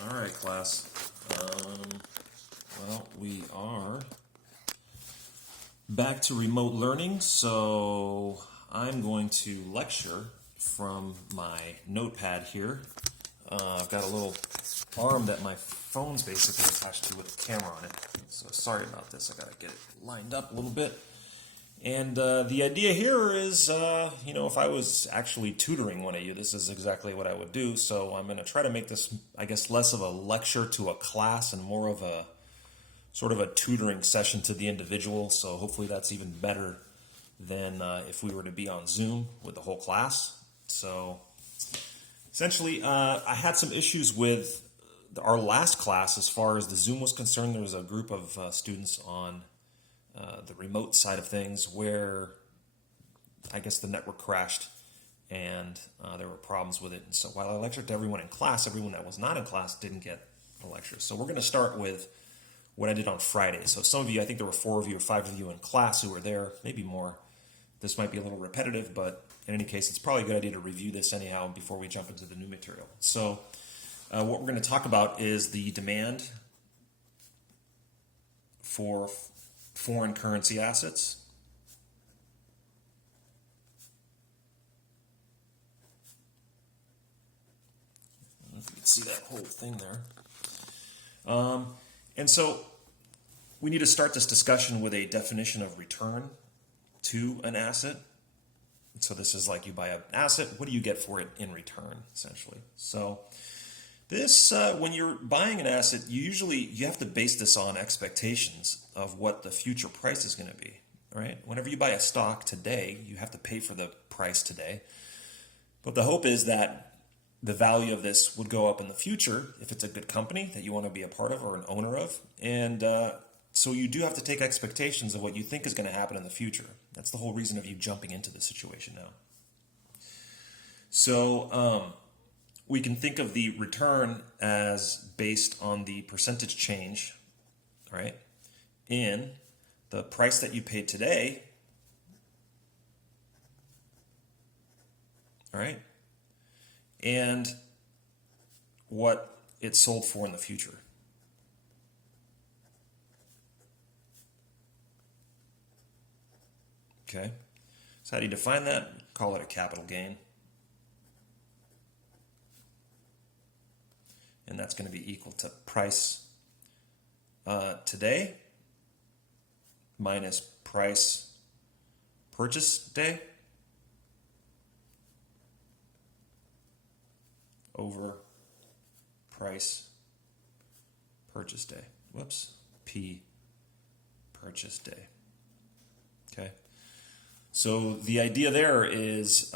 All right, class. Well, we are back to remote learning, so I'm going to lecture from my notepad here. I've got a little arm that my phone's basically attached to with a camera on it, so sorry about this. I gotta get it lined up a little bit. And the idea here is, if I was actually tutoring one of you, this is exactly what I would do. So I'm going to try to make this, I guess, less of a lecture to a class and more of a sort of a tutoring session to the individual. So hopefully that's even better than if we were to be on Zoom with the whole class. So essentially, I had some issues with our last class as far as the Zoom was concerned. There was a group of students on the remote side of things where I guess the network crashed and there were problems with it. And so while I lectured to everyone in class, everyone that was not in class didn't get a lecture. So we're going to start with what I did on Friday. So some of you, I think there were 4 of you or 5 of you in class who were there, maybe more. This might be a little repetitive, but in any case, it's probably a good idea to review this anyhow before we jump into the new material. So what we're going to talk about is the demand for foreign currency assets. I don't know if you can see that whole thing there. And so we need to start this discussion with a definition of return to an asset. So this is like you buy an asset, what do you get for it in return, essentially? So this, when you're buying an asset, you have to base this on expectations of what the future price is going to be, right? Whenever you buy a stock today, you have to pay for the price today. But the hope is that the value of this would go up in the future if it's a good company that you want to be a part of or an owner of. And so you do have to take expectations of what you think is going to happen in the future. That's the whole reason of you jumping into this situation now. So we can think of the return as based on the percentage change, right, in the price that you paid today, all right, and what it sold for in the future. Okay, so how do you define that? Call it a capital gain. And that's going to be equal to price today minus price purchase day over price purchase day. Whoops, P purchase day. Okay, so the idea there is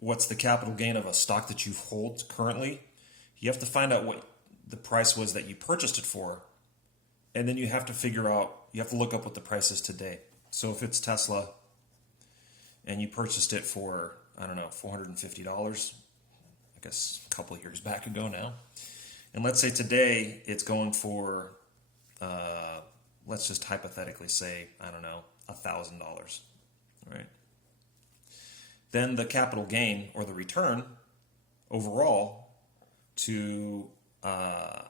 what's the capital gain of a stock that you hold currently? You have to find out what the price was that you purchased it for, and then you have to look up what the price is today. So if it's Tesla and you purchased it for, I don't know, $450, I guess a couple of years back ago now, and let's say today it's going for, let's just hypothetically say, I don't know, $1,000, right? Then the capital gain or the return overall to, I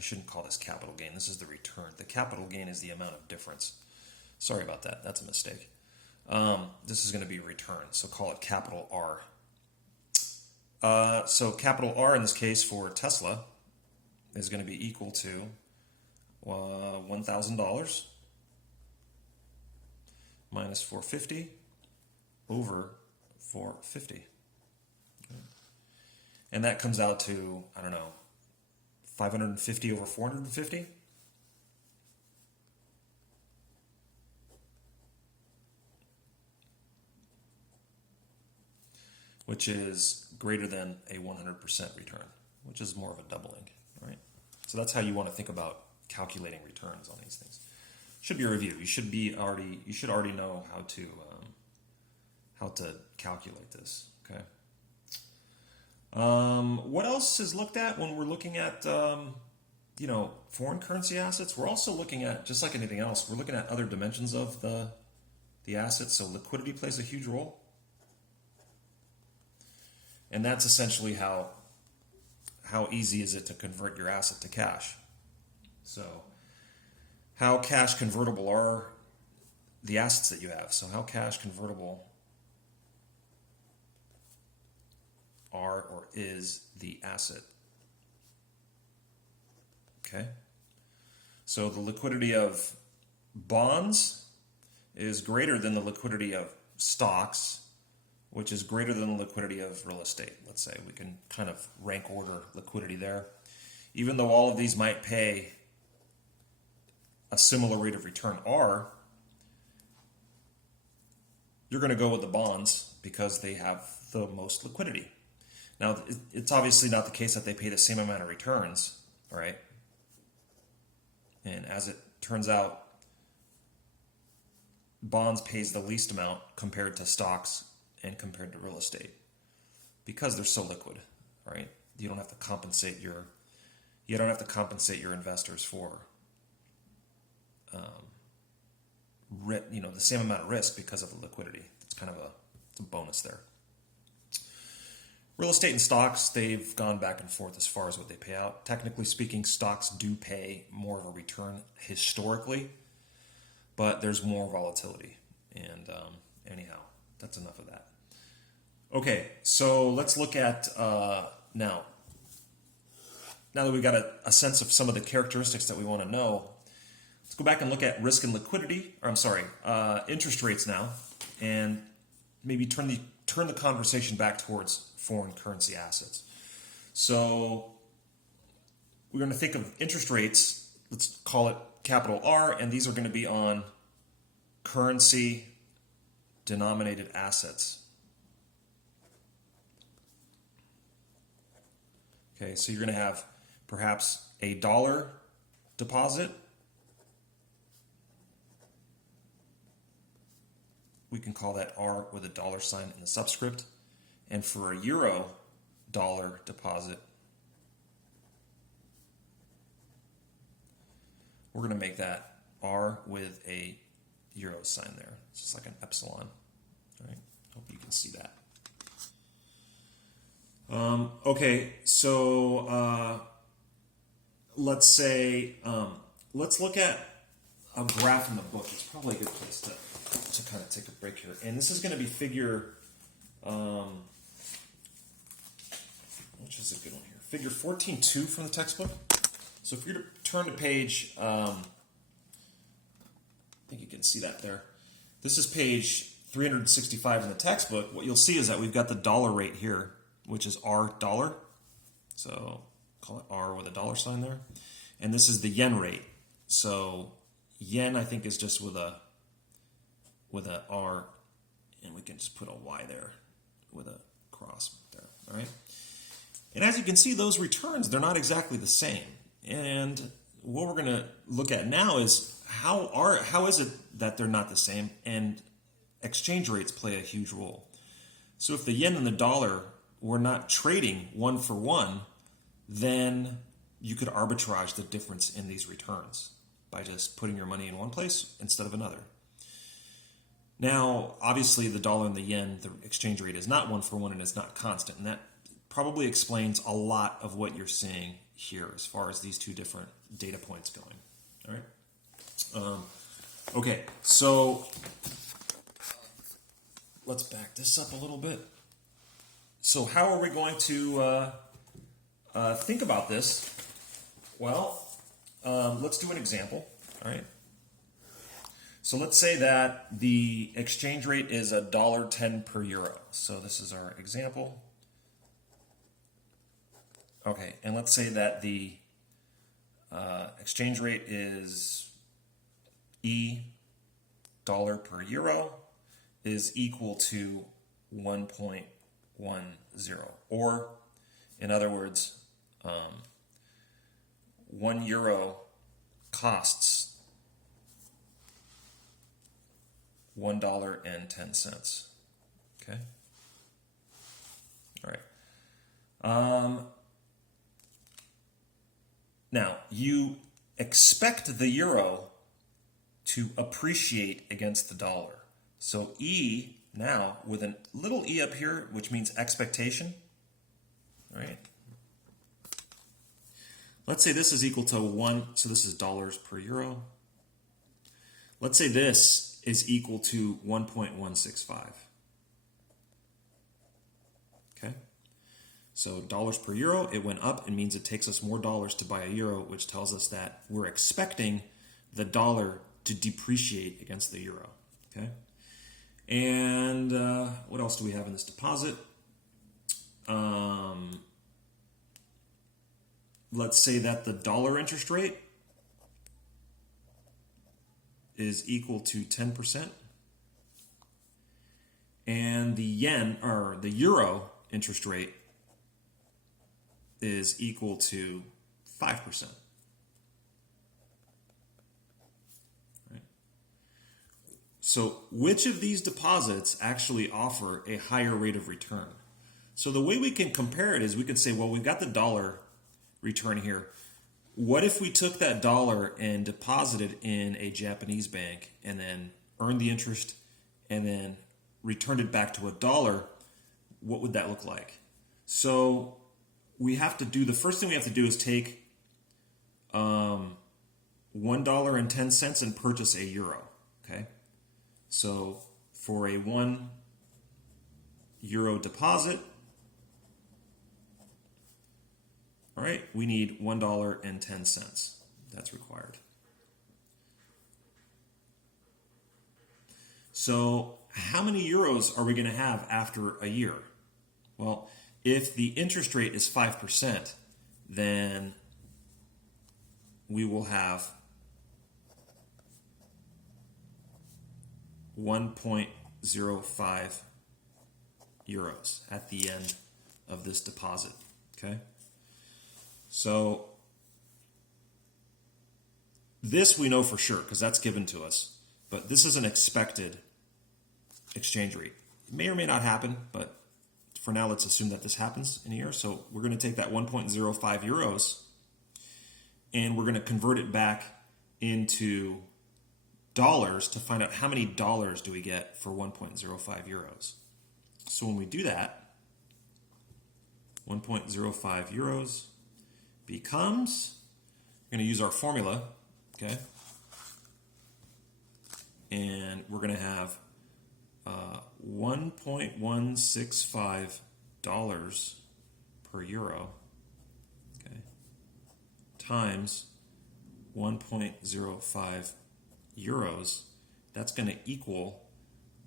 shouldn't call this capital gain, this is the return. The capital gain is the amount of difference. Sorry about that, that's a mistake. This is going to be return, so call it capital R. So capital R in this case for Tesla is going to be equal to $1,000 minus 450 over 450. And that comes out to, I don't know, 550 over 450? Which is greater than a 100% return, which is more of a doubling, right? So that's how you want to think about calculating returns on these things. Should be a review. You should already know how to calculate this. Okay. What else is looked at when we're looking at foreign currency assets? We're also looking at, just like anything else, we're looking at other dimensions of the assets. So liquidity plays a huge role, and that's essentially how how easy is it to convert your asset to cash? So how cash convertible are the assets that you have? So how cash convertible are or is the asset? Okay. So the liquidity of bonds is greater than the liquidity of stocks, which is greater than the liquidity of real estate. Let's say we can kind of rank order liquidity there. Even though all of these might pay a similar rate of return R, you're going to go with the bonds because they have the most liquidity. Now, it's obviously not the case that they pay the same amount of returns, right? And as it turns out, bonds pays the least amount compared to stocks and compared to real estate because they're so liquid, right? You don't have to compensate your investors for the same amount of risk because of the liquidity. It's kind of a bonus there. Real estate and stocks, they've gone back and forth as far as what they pay out. Technically speaking, stocks do pay more of a return historically, but there's more volatility. And anyhow, that's enough of that. Okay, so let's look at now that we've got a sense of some of the characteristics that we want to know, let's go back and look at risk and liquidity, interest rates now, and maybe turn the conversation back towards foreign currency assets. So we're going to think of interest rates, let's call it capital R, and these are going to be on currency denominated assets. Okay, so you're going to have perhaps a dollar deposit. We can call that R with a dollar sign in the subscript. And for a euro dollar deposit, we're going to make that R with a euro sign there. It's just like an epsilon. All right, hope you can see that. Okay, so let's say, let's look at a graph in the book. It's probably a good place to kind of take a break here. And this is going to be figure, which is a good one here? Figure 14.2 from the textbook. So if you're to turn to page, I think you can see that there. This is page 365 in the textbook. What you'll see is that we've got the dollar rate here, which is R dollar. So call it R with a dollar sign there. And this is the yen rate. So yen, I think, is just with a R, and we can just put a Y there with a cross there. All right. And as you can see, those returns, they're not exactly the same. And what we're going to look at now is how is it that they're not the same? And exchange rates play a huge role. So if the yen and the dollar were not trading one for one, then you could arbitrage the difference in these returns by just putting your money in one place instead of another. Now, obviously, the dollar and the yen, the exchange rate is not one for one and it's not constant. And that probably explains a lot of what you're seeing here as far as these two different data points going. All right. Okay, so let's back this up a little bit. So how are we going to think about this? Well, let's do an example. All right. So let's say that the exchange rate is $1.10 per euro. So this is our example. Okay, and let's say that the exchange rate is $1 per euro is equal to 1.10, or in other words, 1 euro costs $1.10. Okay. All right. Now, you expect the euro to appreciate against the dollar. So E now with a little e up here, which means expectation, right? Let's say this is equal to 1, so this is dollars per euro. Let's say this is equal to 1.165. Okay? So dollars per euro, it went up. It means it takes us more dollars to buy a euro, which tells us that we're expecting the dollar to depreciate against the euro. Okay? And what else do we have in this deposit? Let's say that the dollar interest rate is equal to 10%, and the yen or the euro interest rate is equal to 5%. Right? So which of these deposits actually offer a higher rate of return? So the way we can compare it is we can say, well, we've got the dollar return here. What if we took that dollar and deposited in a Japanese bank and then earned the interest and then returned it back to a dollar? What would that look like? So we have to do, the first thing we have to do is take $1.10 and purchase a euro. Okay. So for a 1 euro deposit, all right, we need $1.10. That's required. So how many euros are we going to have after a year? Well, if the interest rate is 5%, then we will have 1.05 euros at the end of this deposit. Okay? So this we know for sure because that's given to us, but this is an expected exchange rate. It may or may not happen, but for now let's assume that this happens in a year. So we're going to take that 1.05 euros and we're going to convert it back into dollars to find out how many dollars do we get for 1.05 euros. So when we do that, 1.05 euros becomes, we're going to use our formula, okay? And we're going to have $1.165 per euro, okay, times 1.05 euros. That's going to equal,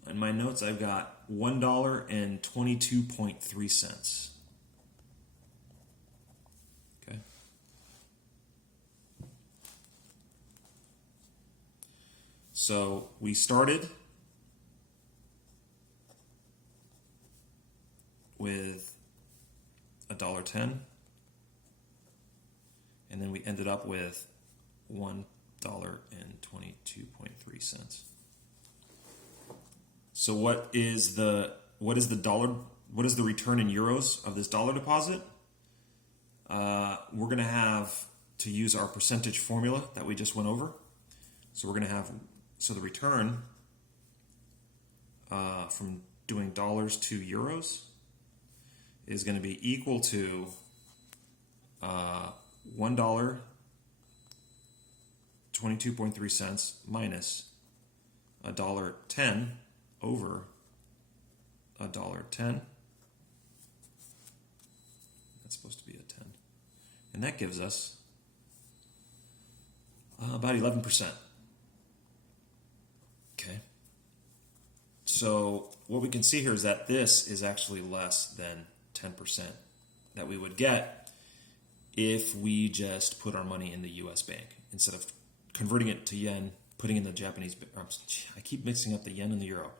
in my notes I've got $1.22.3. Okay. So we started with $1.10, and then we ended up with $1.22.3. So what is the return in euros of this dollar deposit? We're going to have to use our percentage formula that we just went over. So we're going to have, so the return from doing dollars to euros is going to be equal to $1.22.3 minus $1.10 over $1.10. That's supposed to be a 10. And that gives us about 11%. Okay. So what we can see here is that this is actually less than 10% that we would get if we just put our money in the U.S. bank instead of converting it to yen, putting in the Japanese. I keep mixing up the yen and the euro.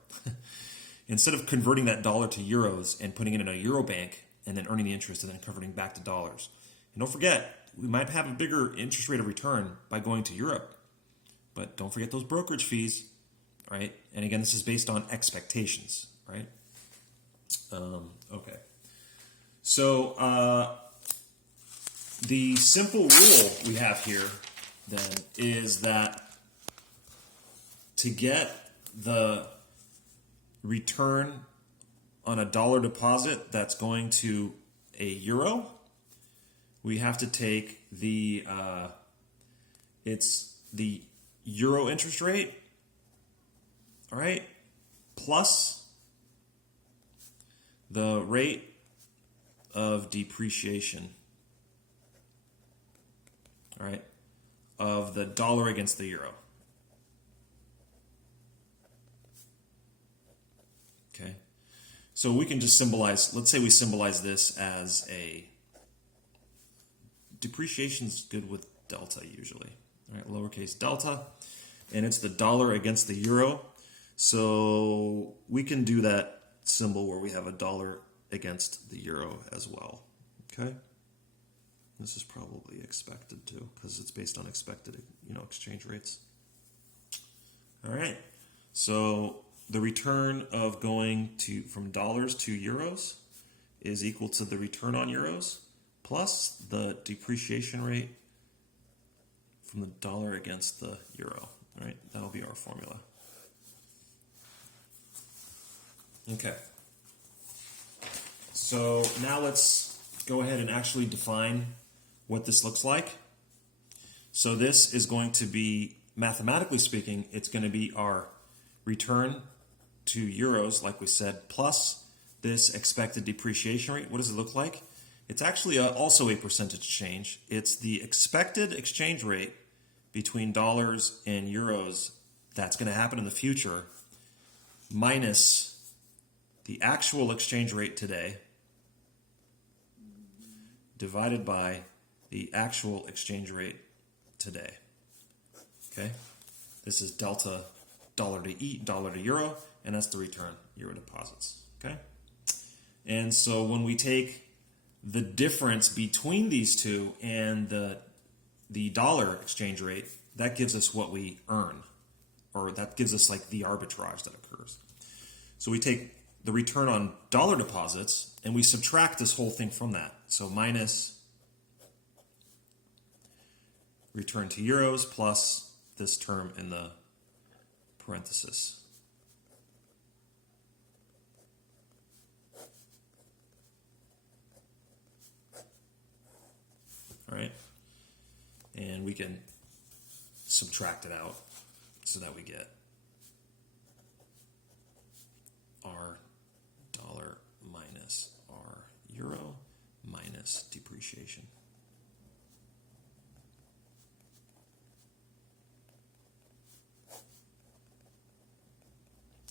Instead of converting that dollar to euros and putting it in a euro bank and then earning the interest and then converting back to dollars. And don't forget, we might have a bigger interest rate of return by going to Europe, but don't forget those brokerage fees, right? And again, this is based on expectations, right? Okay. So the simple rule we have here then is that to get the return on a dollar deposit that's going to a euro, we have to take the, it's the euro interest rate, all right, plus the rate of depreciation, all right, of the dollar against the euro. Okay, so we can just symbolize, let's say we symbolize this as a, depreciation's good with delta usually, all right, lowercase delta, and it's the dollar against the euro. So we can do that symbol where we have a dollar against the euro as well, okay? This is probably expected too, because it's based on expected, exchange rates. All right, so the return of going from dollars to euros is equal to the return on euros plus the depreciation rate from the dollar against the euro. All right, that'll be our formula. Okay. So now let's go ahead and actually define what this looks like. So this is going to be, mathematically speaking, it's going to be our return to euros, like we said, plus this expected depreciation rate. What does it look like? It's actually also a percentage change. It's the expected exchange rate between dollars and euros that's going to happen in the future minus the actual exchange rate today divided by the actual exchange rate today. Okay? This is delta dollar to euro, and that's the return euro deposits. Okay? And so when we take the difference between these two and the dollar exchange rate, that gives us what we earn, or that gives us like the arbitrage that occurs. So we take the return on dollar deposits and we subtract this whole thing from that. So minus return to euros plus this term in the parenthesis. All right, and we can subtract it out so that we get our dollar minus our euro minus depreciation.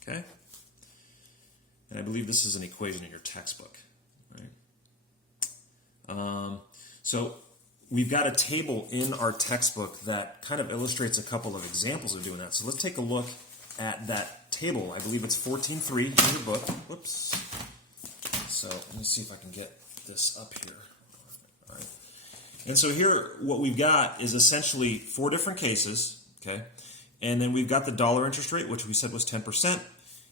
Okay, and I believe this is an equation in your textbook, right? So we've got a table in our textbook that kind of illustrates a couple of examples of doing that. So let's take a look at that table. I believe it's 14.3 in your book. Whoops. So let me see if I can get this up here. All right. And so here what we've got is essentially 4 different cases, okay? And then we've got the dollar interest rate, which we said was 10%.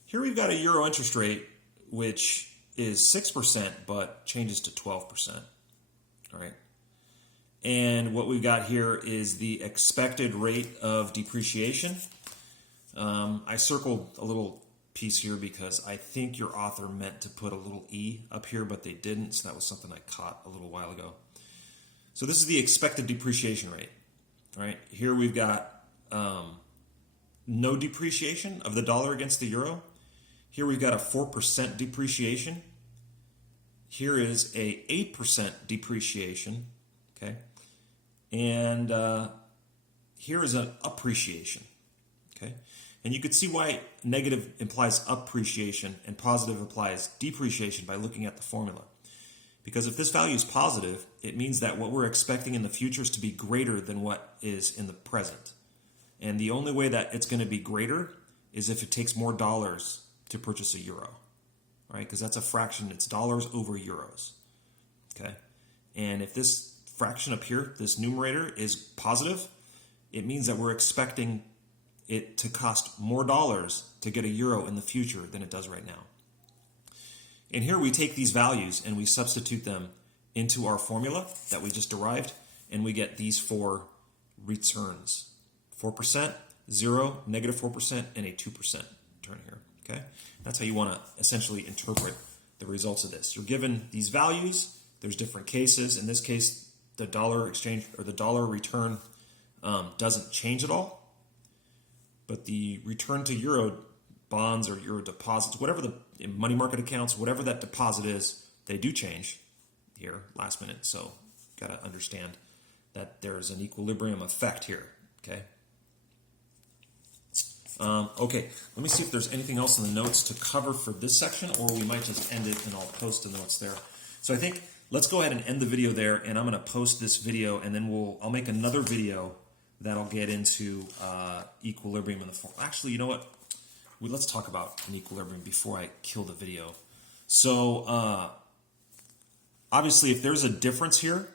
Here we've got a euro interest rate, which is 6%, but changes to 12%, all right? And what we've got here is the expected rate of depreciation. I circled a little piece here because I think your author meant to put a little E up here, but they didn't, so that was something I caught a little while ago. So this is the expected depreciation rate. All right, here we've got no depreciation of the dollar against the euro. Here we've got a 4% depreciation. Here is a 8% depreciation, okay? And here is an appreciation, okay? And you could see why negative implies appreciation and positive implies depreciation by looking at the formula. Because if this value is positive, it means that what we're expecting in the future is to be greater than what is in the present. And the only way that it's going to be greater is if it takes more dollars to purchase a euro, right? Because that's a fraction, it's dollars over euros, okay? And if this fraction up here, this numerator, is positive, it means that we're expecting it to cost more dollars to get a euro in the future than it does right now. And here we take these values and we substitute them into our formula that we just derived, and we get these 4 returns. 4%, 0, negative 4%, and a 2% return here, okay? That's how you want to essentially interpret the results of this. You're given these values, there's different cases. In this case, the dollar exchange or the dollar return doesn't change at all, but the return to euro bonds or euro deposits, whatever the money market accounts, whatever that deposit is, they do change here last minute. So got to understand that there's an equilibrium effect here. Okay. Okay, let me see if there's anything else in the notes to cover for this section, or we might just end it and I'll post the notes there. So I think let's go ahead and end the video there, and I'm going to post this video, and then I'll make another video that'll get into equilibrium in the form. Actually, you know what? Let's talk about an equilibrium before I kill the video. So obviously, if there's a difference here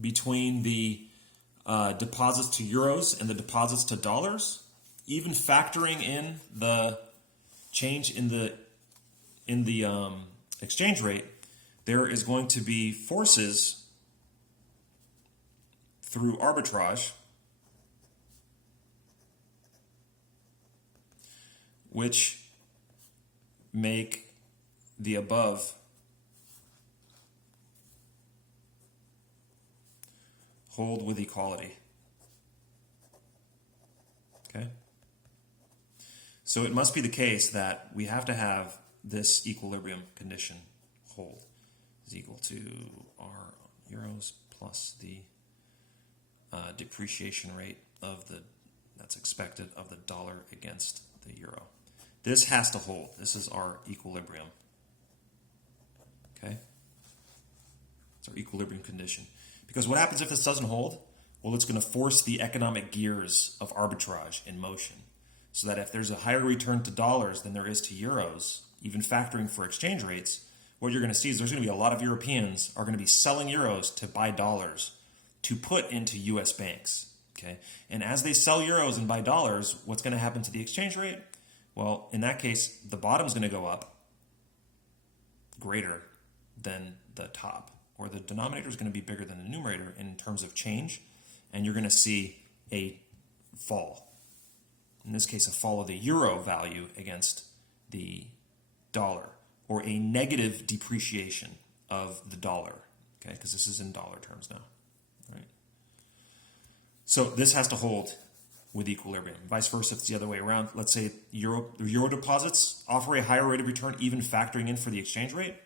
between the deposits to euros and the deposits to dollars, even factoring in the change in the exchange rate, there is going to be forces through arbitrage which make the above hold with equality. Okay? So it must be the case that we have to have this equilibrium condition hold is equal to our euros plus the depreciation rate of that's expected of the dollar against the euro. This has to hold. This is our equilibrium. Okay? It's our equilibrium condition. Because what happens if this doesn't hold? Well, it's going to force the economic gears of arbitrage in motion. So that if there's a higher return to dollars than there is to euros, even factoring for exchange rates, what you're going to see is there's going to be a lot of Europeans are going to be selling euros to buy dollars to put into U.S. banks. Okay? And as they sell euros and buy dollars, what's going to happen to the exchange rate? Well, in that case, the bottom's going to go up greater than the top, or the denominator is going to be bigger than the numerator in terms of change, and you're going to see a fall. In this case, a fall of the euro value against the dollar, or a negative depreciation of the dollar, okay? Because this is in dollar terms now, right? So this has to hold with equilibrium. Vice versa, if it's the other way around. Let's say euro deposits offer a higher rate of return, even factoring in for the exchange rate.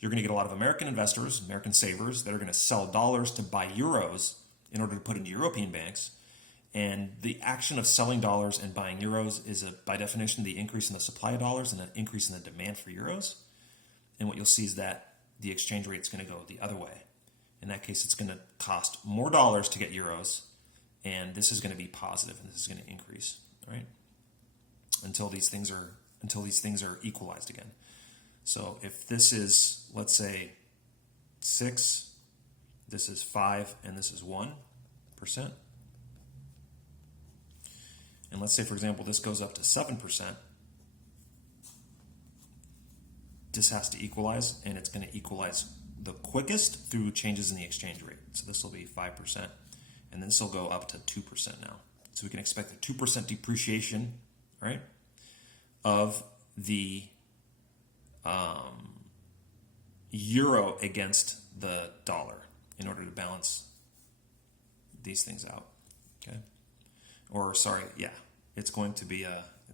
You're going to get a lot of American investors, American savers, that are going to sell dollars to buy euros in order to put into European banks. And the action of selling dollars and buying euros is, by definition, the increase in the supply of dollars and an increase in the demand for euros. And what you'll see is that the exchange rate is going to go the other way. In that case, it's going to cost more dollars to get euros, and this is going to be positive, and this is going to increase, right? Until these things are equalized again. So if this is, let's say, 6, this is 5, and this is 1%. And let's say, for example, this goes up to 7%. This has to equalize, and it's going to equalize the quickest through changes in the exchange rate. So this will be 5%, and this will go up to 2% now. So we can expect a 2% depreciation, right, of the euro against the dollar in order to balance these things out, okay? Or, sorry, yeah, it's going to be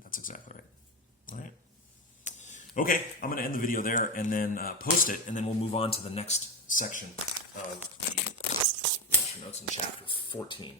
that's exactly right, all right? Okay, I'm going to end the video there and then post it, and then we'll move on to the next section of the lecture notes in chapter 14.